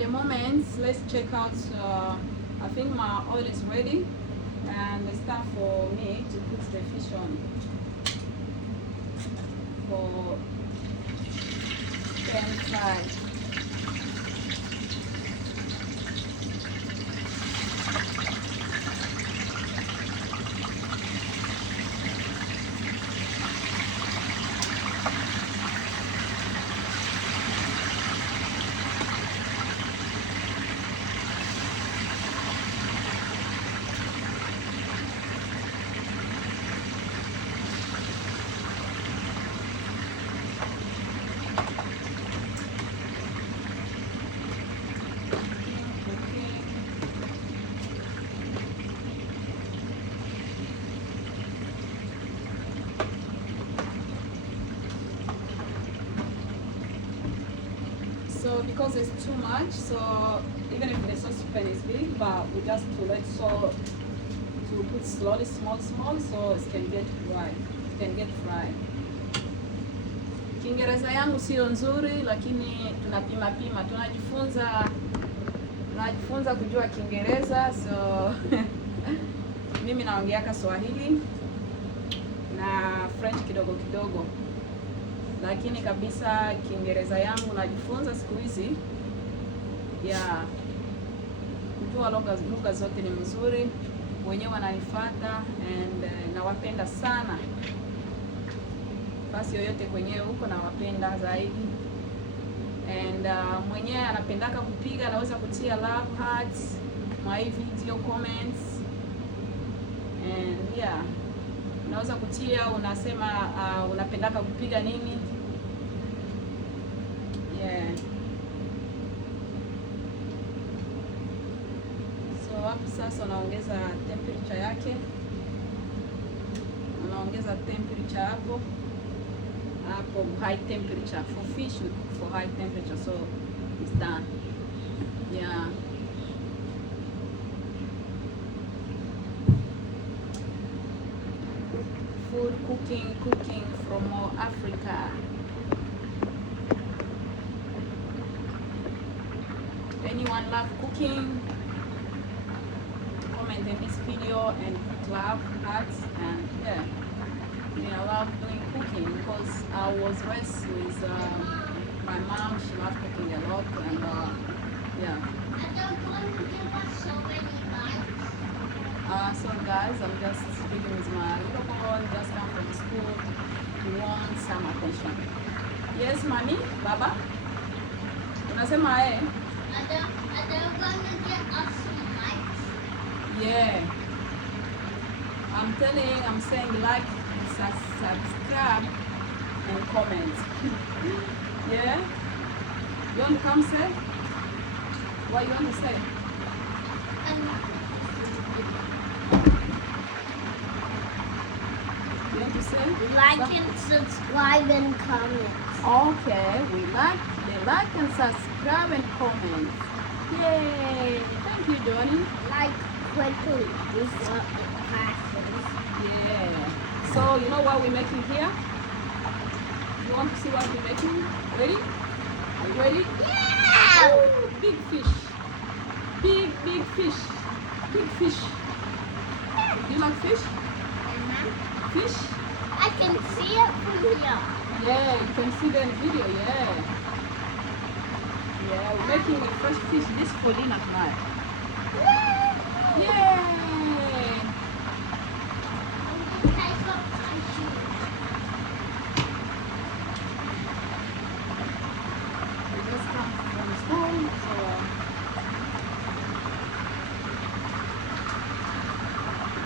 the moment, let's check out. I think my oil is ready, and it's time for me to put the fish on for pan fry. So because it's too much, so even if the saucepan is big, but we just to let so to put slowly, small, so it can get fried. It can get fried. Kiingereza yangu sio nzuri, lakini tunapima, tunajifunza kujua Kiingereza, so mimi naongeaka Swahili na French kidogo kidogo, lakini kabisa Kiingereza yangu najifunza siku hizi. Yeah, kujua lugha zote ni mzuri, wenyewe wananifuata and nawapenda sana. Basi yoyote kwenyewe huko nawapenda zaidi, and mwenyewe anapendaka kupiga anaweza kutia love hearts my video comments, and yeah, unaweza kutia unasema unapendaka kupiga nini. Yeah, so hapo sasa unaongeza temperature yake, unaongeza temperature hapo high temperature. For fish we cook for high temperature, so it's done. Yeah, food cooking from Africa. Anyone love cooking? Comment in this video and put love hearts. And yeah, I love doing cooking because I was raised with my mom. She loved cooking a lot, and yeah. So guys, I'm just speaking with my little boy. Just come from school. He wants some attention. Yes, mommy, baba. Unasema eh? Are they gonna get us some likes? Yeah. I'm saying like, subscribe and comment. Yeah? You want to come say? What you want to say? You want to say? Like and subscribe and comment. Okay, they like and subscribe and comment. Yay! Thank you, Johnny. Like quickly before it passes. Yeah. So you know what we're making here? You want to see what we're making? Ready? Are you ready? Yeah! Ooh, big fish. Big fish. Big fish. Do you like fish? Fish? I can see it from here. Yeah, you can see the video, yeah. Yeah, we're making a fresh fish this for dinner tonight. Yay! We just come from school, so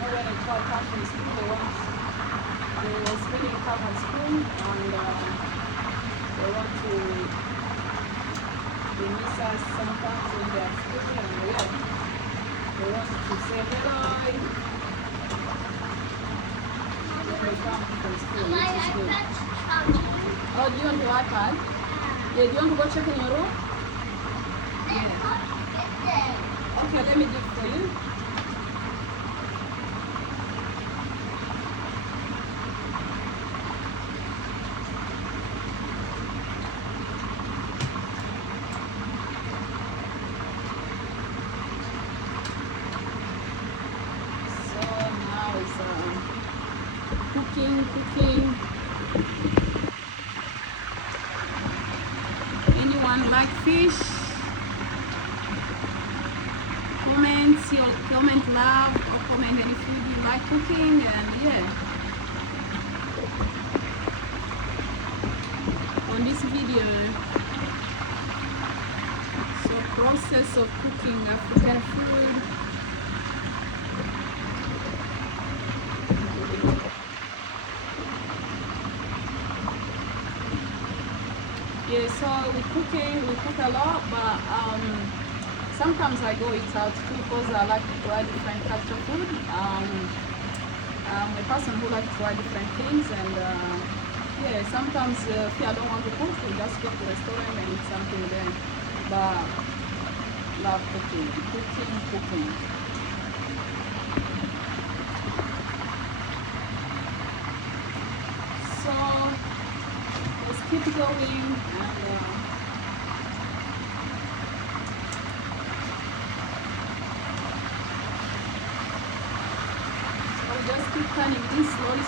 when a child comes from school, they were spending time at school, and they want to miss us sometimes when they are at school, and they want to say hello. They come from school, which is good. Oh, do you want your iPad? Yeah, do you want to go check in your room? Yeah. Okay, let me do it for you. cooking. Anyone like fish? Comment love or comment any food you like cooking, and yeah. On this video, so process of cooking African food. Yeah, so we cook a lot, but sometimes I go eat out too because I like to try different culture food. I'm a person who likes to try different things, and yeah, sometimes if I don't want to cook, we just go to the restaurant and eat something there. But love cooking. So let's keep going. And, just keep turning this slowly.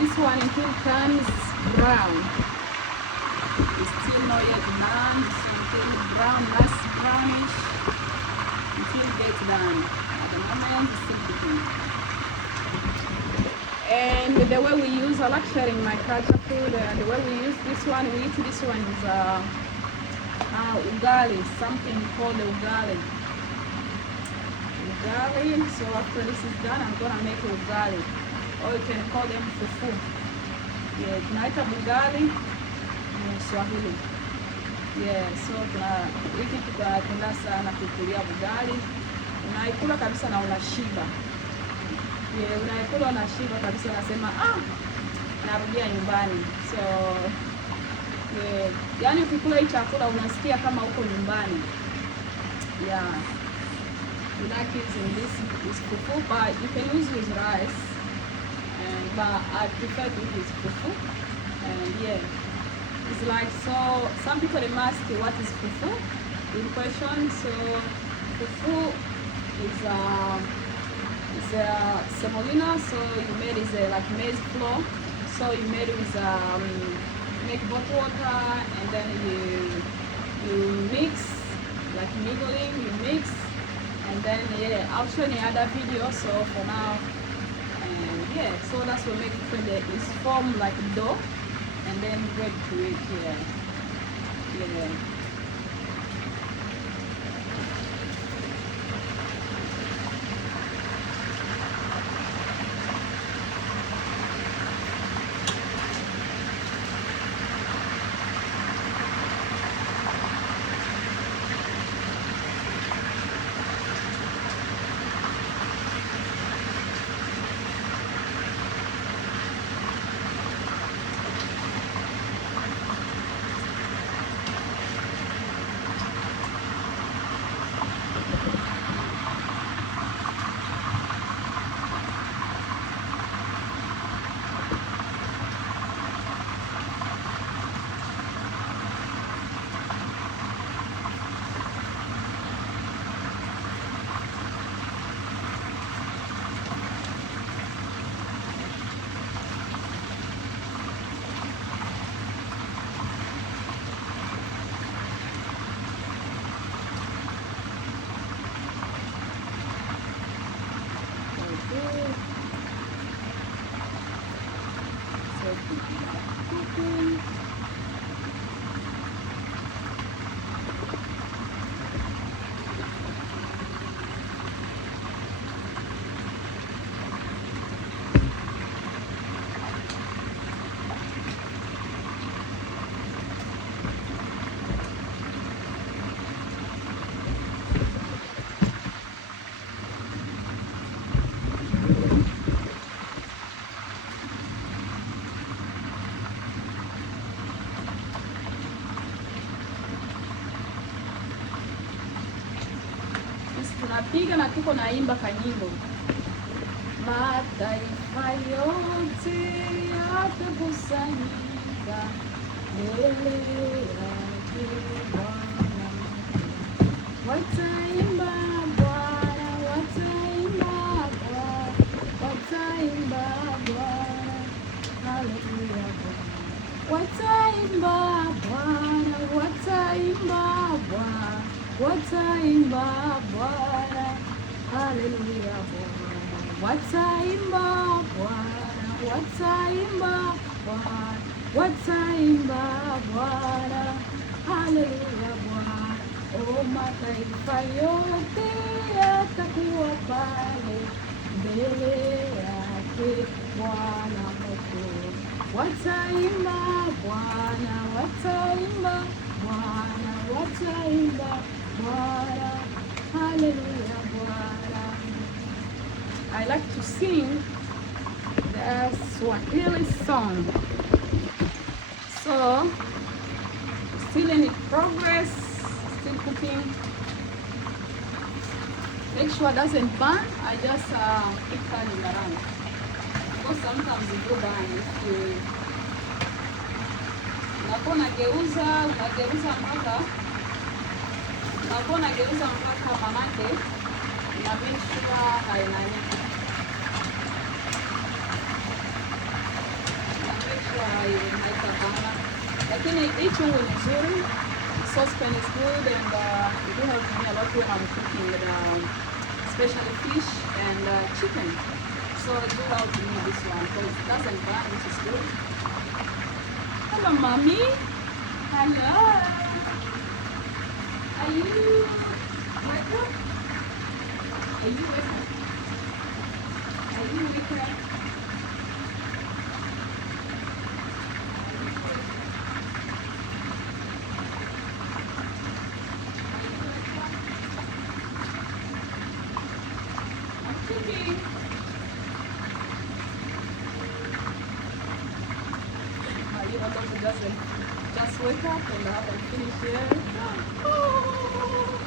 This one until it turns brown. It's still not yet done, so until brown, nice brownish, until it gets done. At the moment, it's still cooking. And the way we use, I like sharing my culture food. The way we use this one, we eat this one is ugali, something called ugali. So after this is done, I'm gonna make ugali. Or you can call them fufu. Yeah, tunaita bugali ni Swahili. Yeah, so hiki tunapenda sana kukulia bugali. Unaikula kabisa na unashiba. Yeah, unaikula unashiba kabisa, unasema narudia nyumbani. So yeah, yani ukikula hii chakula unasikia kama uko nyumbani. Yeah. We like using this fufu, but you can use rice. But I prefer to use fufu, and yeah, it's like, so some people they ask what is fufu in question. So fufu is a semolina, so you made is like maize flour, so you made with make hot water, and then you mix, like mingling, you mix, and then yeah, I'll show you other video. So for now, yeah, so that's what makes it when it's formed like dough, and then ready to eat. Yeah. tunapiga na tuko naimba kanyimbo. mataifa yote yatakusanyika mbele yake Bwana. Wataimba Bwana, wataimba Bwana, wataimba Bwana, haleluya Bwana. Wataimba Bwana, wataimba Bwana, wataimba Bwana, haleluya Bwana. Wataimba Bwana, wataimba Bwana, wataimba Bwana, haleluya Bwana. O mataifa yote yatakuwa pale mbele yake Bwana mkuu. Wataimba Bwana, wataimba Bwana, wataimba Bwana, haleluya Bwana. I like to sing the Swahili song. So, still in progress, still cooking. Make sure it doesn't burn. I just keep turning around. Because sometimes it go burn if you unakuwa unageuza mpaka manake na make sure hainaniki. Haitapana. Lakini hii chungu ni nzuri. Saucepan is good, and it do help me a lot when I'm cooking with especially fish and chicken. So it do help me this one because it doesn't burn, which is good. Hello, mommy. Hello. Are you wake up? Are you wake up? Are you wake up? Just wake up and I haven't finished yet. Oh,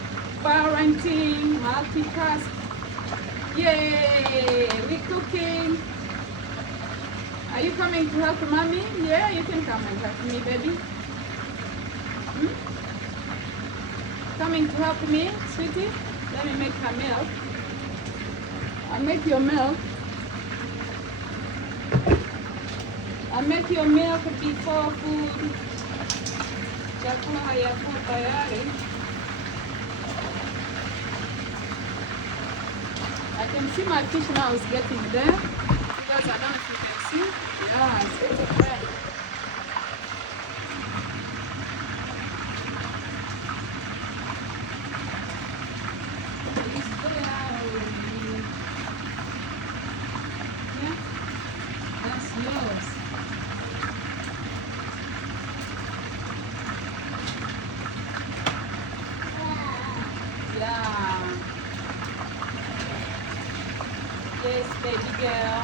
parenting, multitask. Yay! We're cooking. Are you coming to help mommy? Yeah, you can come and help me, baby. Coming to help me, sweetie? Let me make her milk. I'll make your milk. I'll make your milk before food. Chakula hayakuwa tayari. I can see my fish now is getting there. You guys, I don't know if you can see. Yeah, it's getting there. Yeah, that's yours. Yes, baby girl.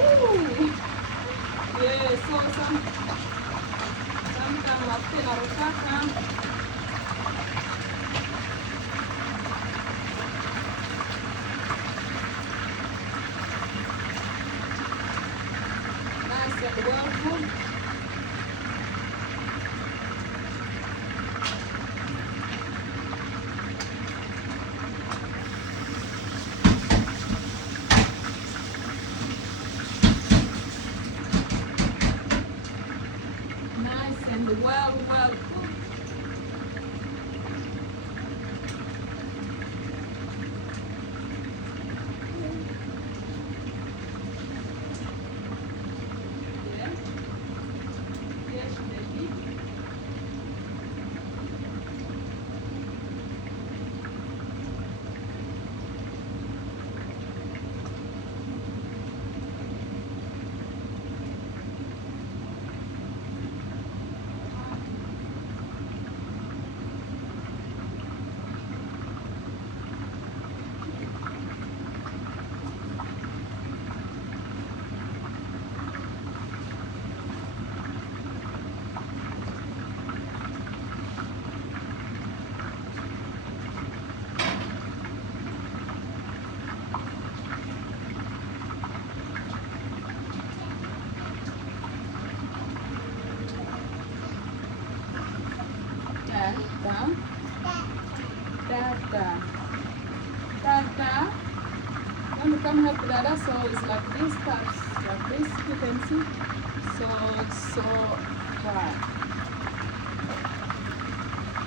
Ooh. Yeah, so sometimes mafuta inarukaka. Nice and well cooked. Well cooked. Yeah. Yes, baby. Tata. Tata. Tata. When you come help Dada, so it's like this cups, like this, you can see. So far.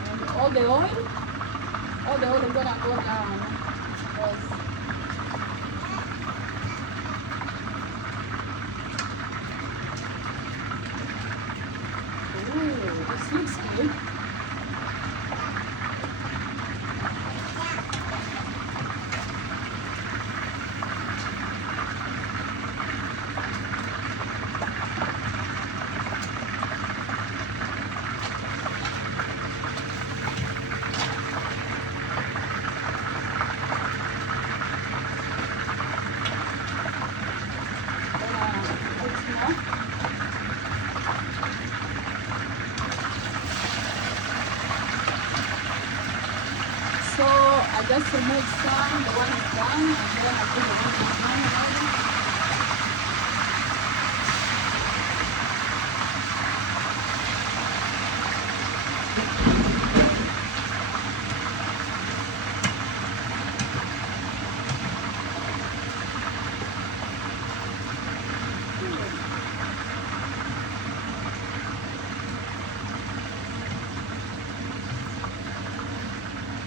And all the oil is gonna go down. Yes. Ooh, this looks good. So I just removed some, the one is done, and then I put the one is done already.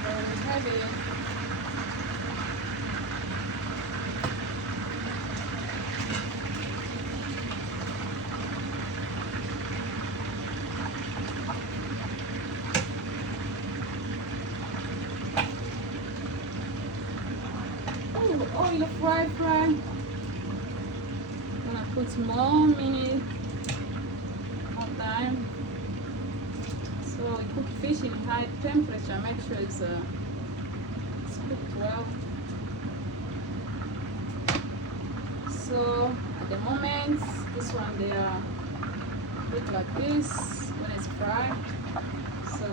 Very heavy. Ooh, oil fry. Gonna put more minute, more time. So we cook fish in high temperature. Make sure it's cooked well. So at the moment, this one they are cooked like this when it's fried. So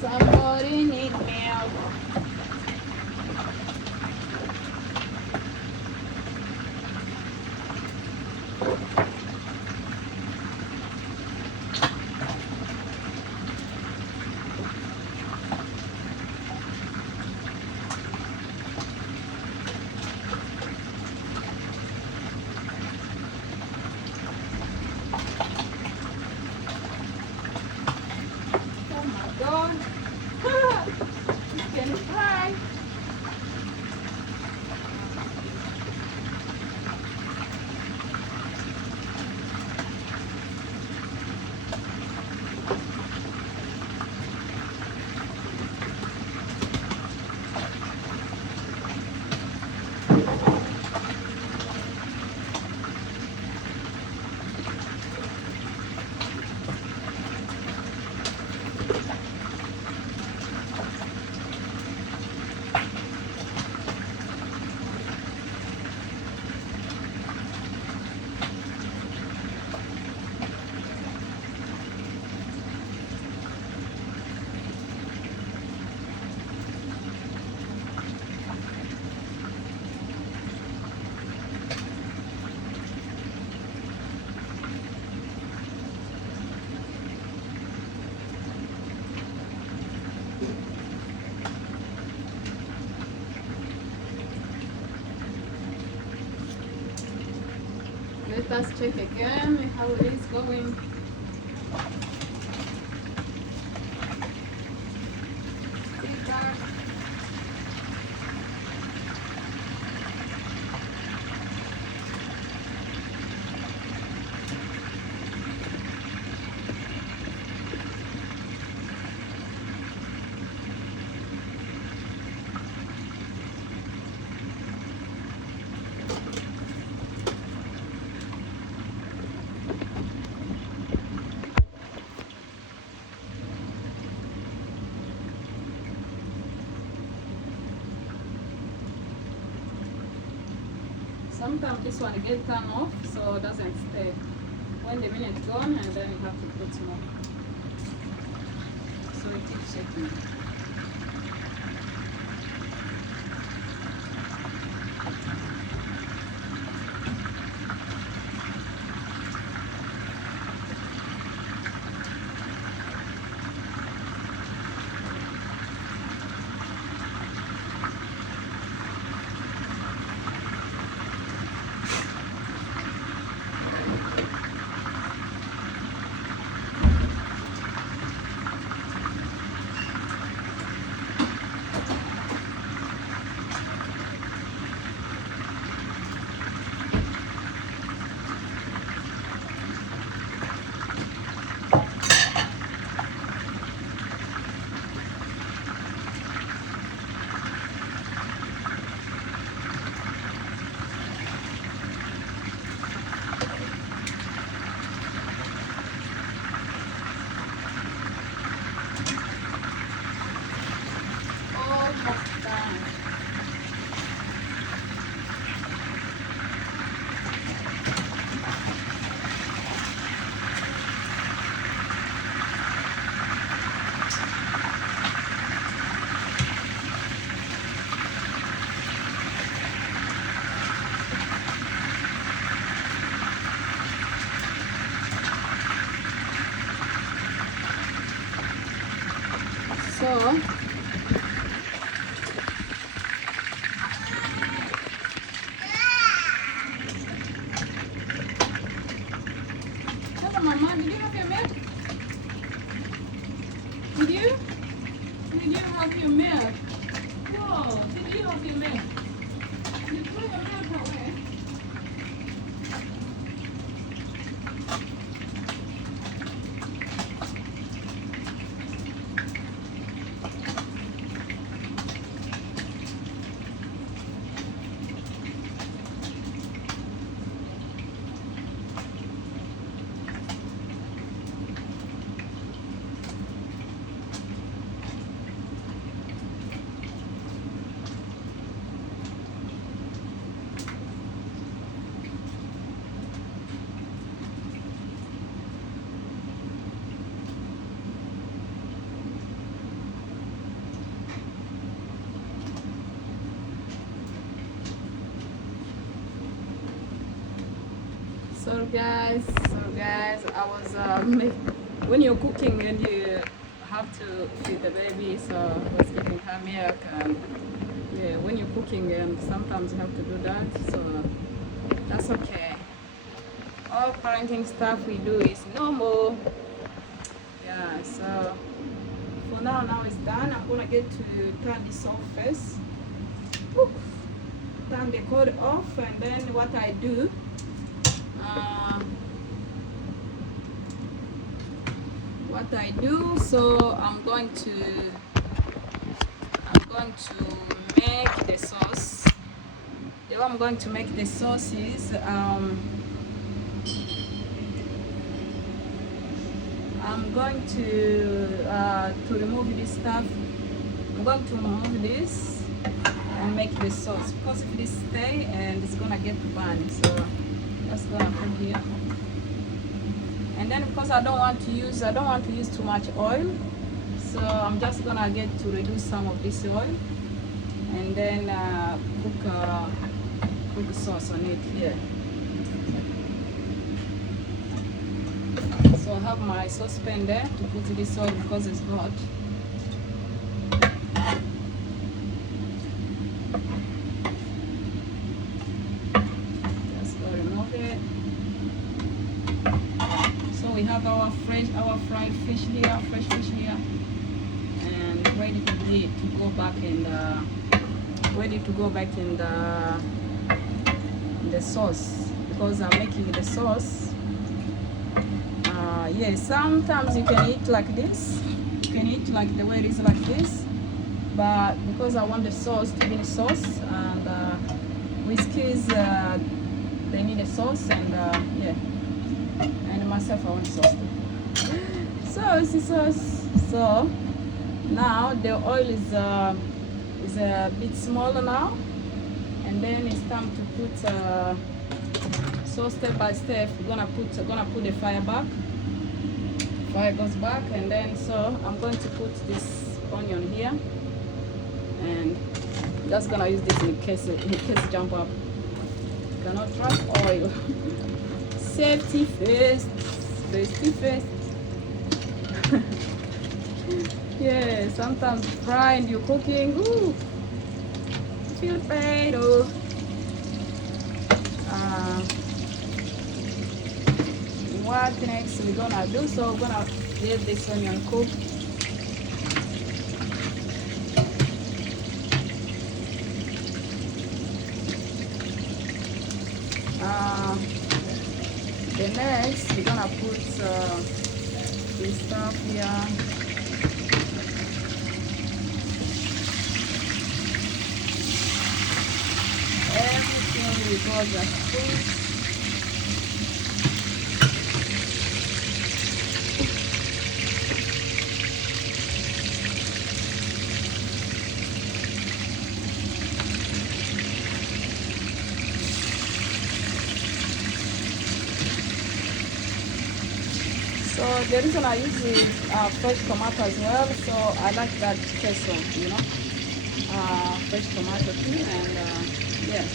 somebody need milk. Oh my God. It's getting let us check again how it is going. Feedback. Sometimes this one gets turned off, so it doesn't stay. When the minute gone, and then you have to put more. So it keeps shaking. Almost done. So hello, Mama. Did you have your milk? Did you? Did you have your milk? Whoa! Did you have your milk? You threw your milk away. So guys, I was when you're cooking and you have to feed the baby, so I was giving her milk, and yeah, when you're cooking and sometimes you have to do that, so that's okay. All parenting stuff we do is normal. Yeah, so for now it's done. I'm gonna get to turn this off first. Woo. Turn the cord off, and then what I do, so I'm going to make the sauce. The way I'm going to make the sauce is I'm going to remove this stuff. I'm going to remove this and make the sauce, because if this stay and it's gonna get burned, so that's gonna put here. And then because I don't want to use too much oil, so I'm just gonna get to reduce some of this oil, and then cook the sauce on it here. So I have my saucepan there to put this oil because it's hot. Just go remove it. fish here, fresh fish here, and ready to go back in the sauce, because I'm making the sauce. Yeah, sometimes you can eat like this. You can eat like the way it is like this, but because I want the sauce to be the sauce, and whiskeys they need a sauce, and yeah, and myself I want sauce too. So it's the sauce. So now the oil is a bit smaller now, and then it's time to put. So step by step, we're gonna put the fire back. Fire goes back, and then so I'm going to put this onion here, and just gonna use this in case jump up. Cannot trust oil. Safety first. Safety first. Yeah, sometimes frying you're cooking. Ooh, feel pain. Oh. What next we're gonna do? So we're gonna let this onion cook. The next we're gonna put this stuff here. Everything we go just put. So the reason I use fresh tomato as well, so I like that queso, you know, fresh tomato too, and yeah.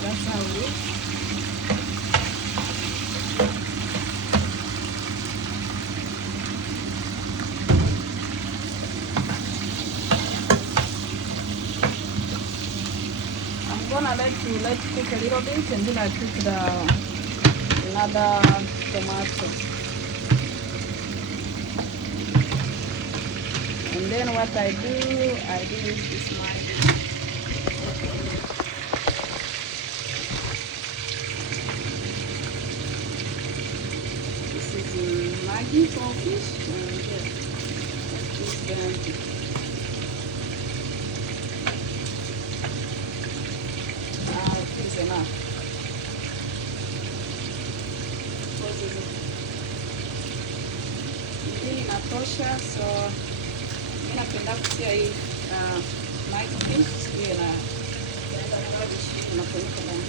That's how it is. I'm gonna let it cook a little bit, and then I put another tomato. And then what I do is this Maggi. This is Maggi for fish, and yeah, this is enough. Hii inatosha, so mimi napenda kutia hii Maggi fish hiyo na nafunika ndani.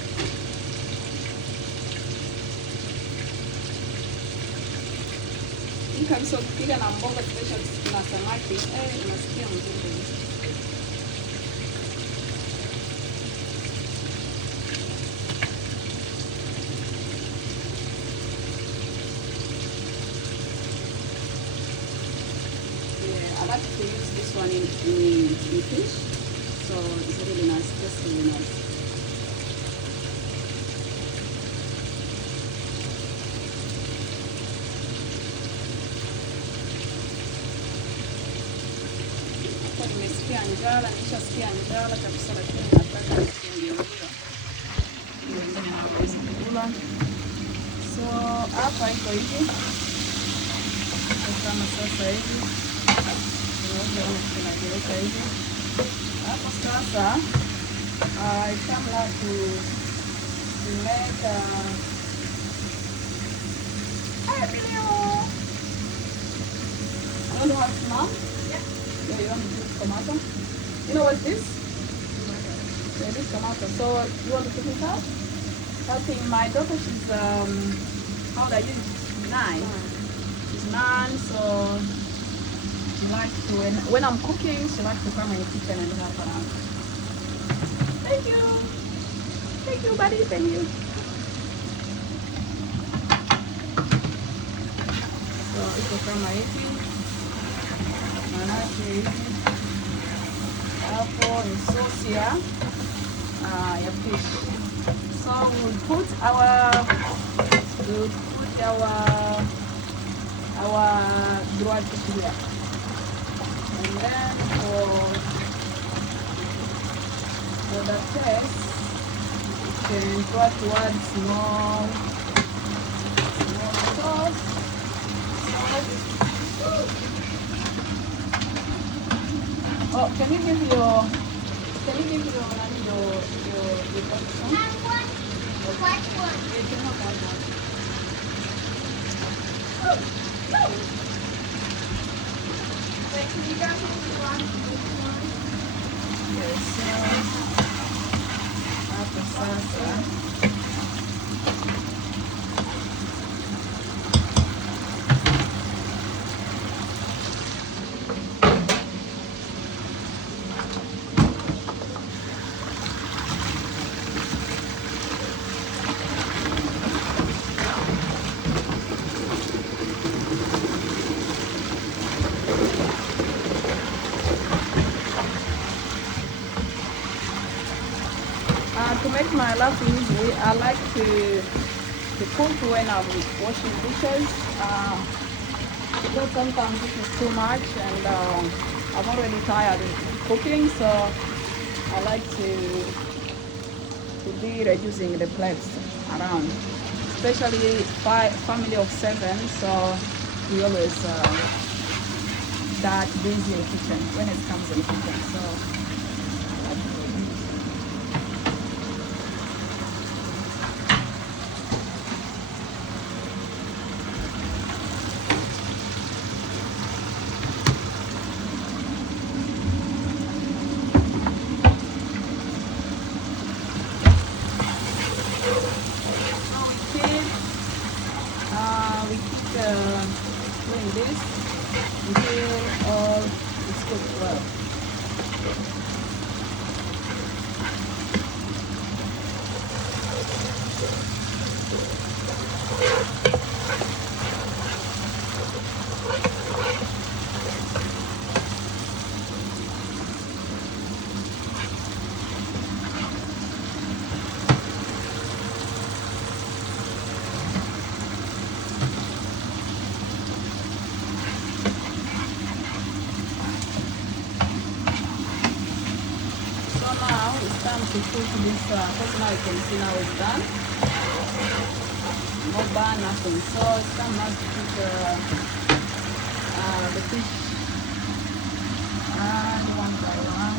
Hii kabisa ukipika na mboga special na samaki, unasikia mzuri. I like to use this one in fish, so it's really nice, just really nice. Hapa nimesikia njala, nishasikia njala kabisa, lakini nataka ndio kula. So hapa iko hivi. Kama sasa hivi tunaweka hivi hapo sasa. It's time now to make video. I don't know how to smell. Yeah, you want to put tomato? You know what's this? Yeah, this tomato. So you want to put it out? Helping my daughter, she's how would I use 9. She's 9, so she likes to, when I'm cooking, she likes to come in the kitchen and help around. Thank you. Thank you, buddy. Thank you. So iko kama hivi, manake hivi hapo ni sauce ya fish. So we'll put our dried fish here, and then for the taste, you can try to add small sauce. Oh, can you give your portion? That one? What one? You can have that one. Wait, can you grab one? Yes, hapo sasa to make my life easy, I like to cook when I'm washing dishes. Because sometimes this is too much, and I'm already tired of cooking, so I like to be reducing the plates around. Especially family of 7, so we always start busy in the kitchen when it comes to the kitchen. So. We keep doing this until all is cooked well. Now it's time to cook this, because now you can see now it's done. No burn, nothing. So it's time now to cook the fish one by one.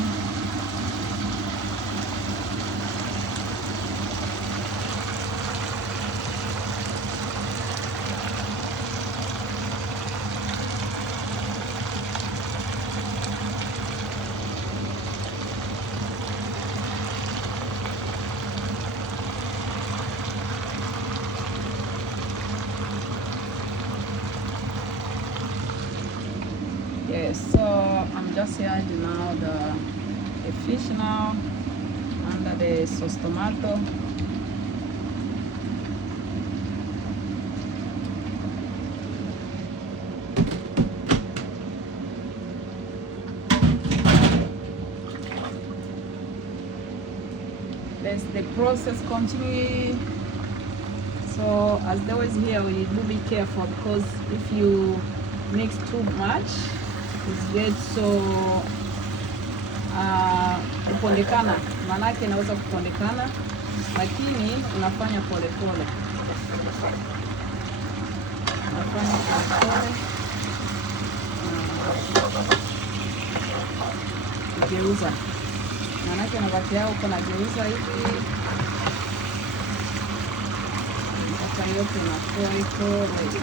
Yes, so I'm just adding now the fish now under the sauce tomato. Let's the process continue. So as they always here, we do be careful, because if you mix too much, it gets so kupondekana, manake inaweza kupondekana, lakini unafanya polepole, unafanya polepole, geuza, manake nabaki yao uko nageuza hivi mpaka yote inakuwa iko ready.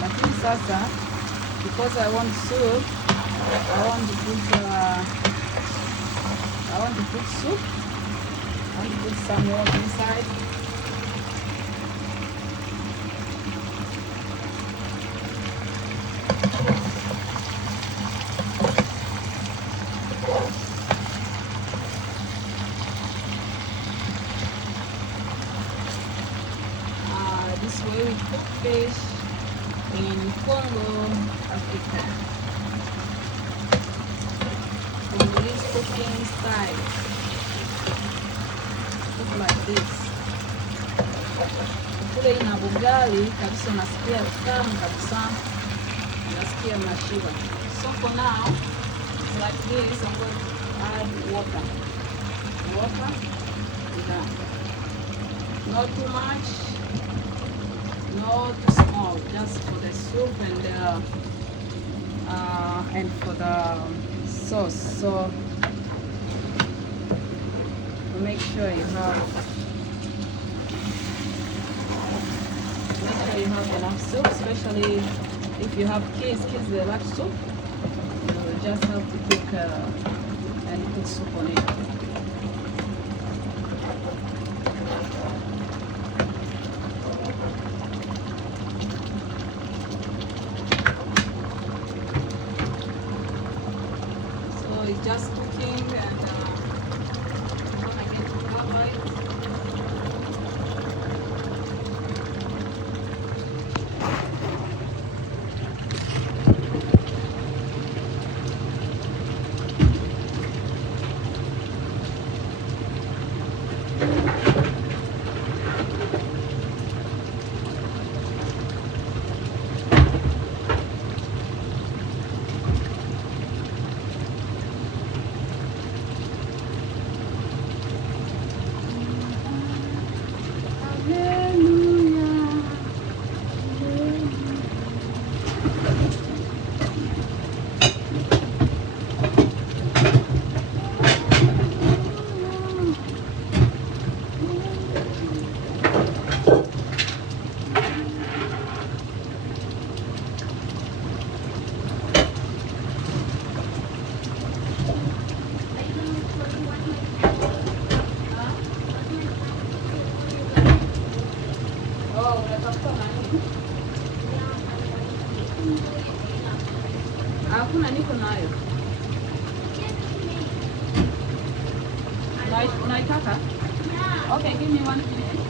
Lakini sasa, because I want soup, I want to put soup. I want to put some milk inside. way we cook fish in Congo, Africa. Congolese cooking style. Look like this. Kule ina bugali kabisa, unasikia tamu kabisa, unasikia mashiba. So for now, it's like this. I'm going to add water. Water. Yeah. Not too much, not too small, just for the soup and for the sauce. So make sure you have enough soup, especially if you have kids. Kids, they like soup. You just have to cook and put soup on it. It's just cooking, and when I get to cover it. Hakuna, niko nayo. Unaitaka? Okay, give me 1 minute.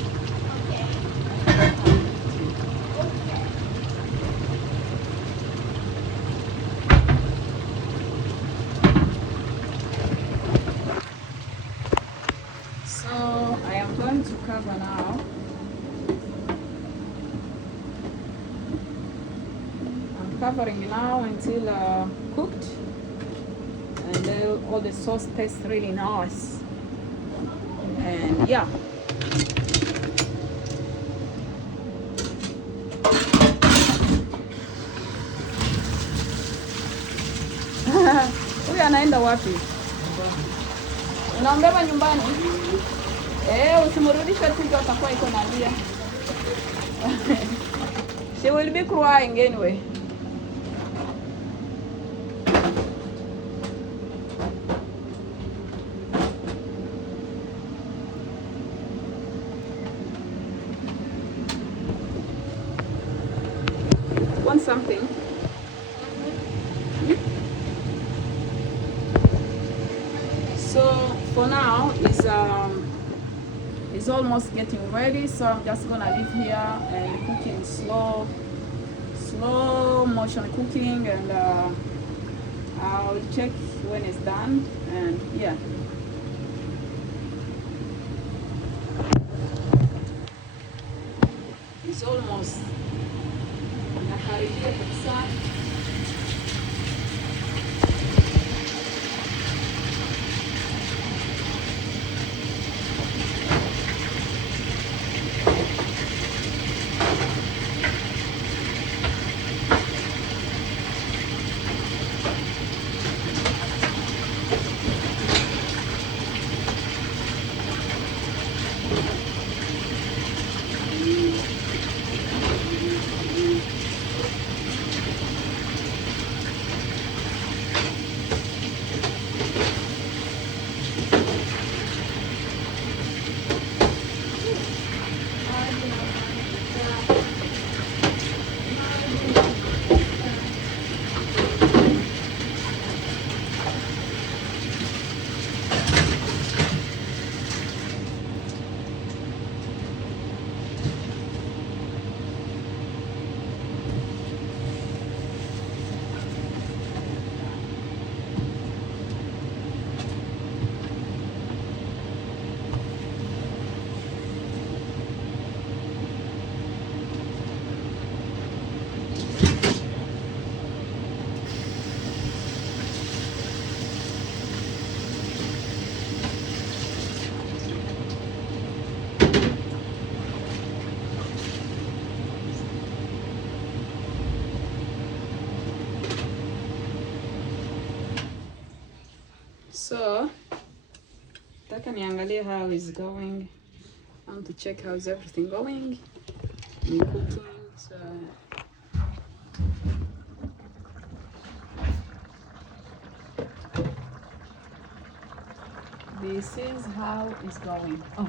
So I am going to cover now. I'm covering now until cooked, and then all the sauce tastes really nice. And yeah. Huyu anaenda wapi? Unaombeba nyumbani? Usimrudishe tu, atakuwa iko nalia. She will be crying anyway. Want something? So for now, it's almost getting ready. So I'm just gonna leave here and cooking slow motion cooking, and I'll check when it's done. And yeah. It's almost nakaribia kabisa. So taka niangalie how is going. I want to check how is everything going in cooking. So this is how it's going. Oh.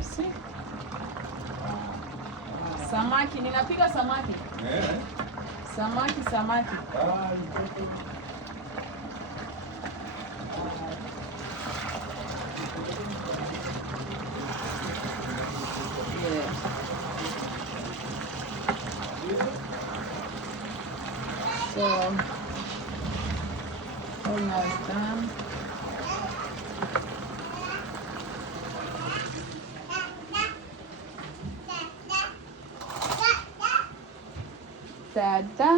See? Samaki, ninapika samaki. Samaki. Yeah. So, almost done. Dada.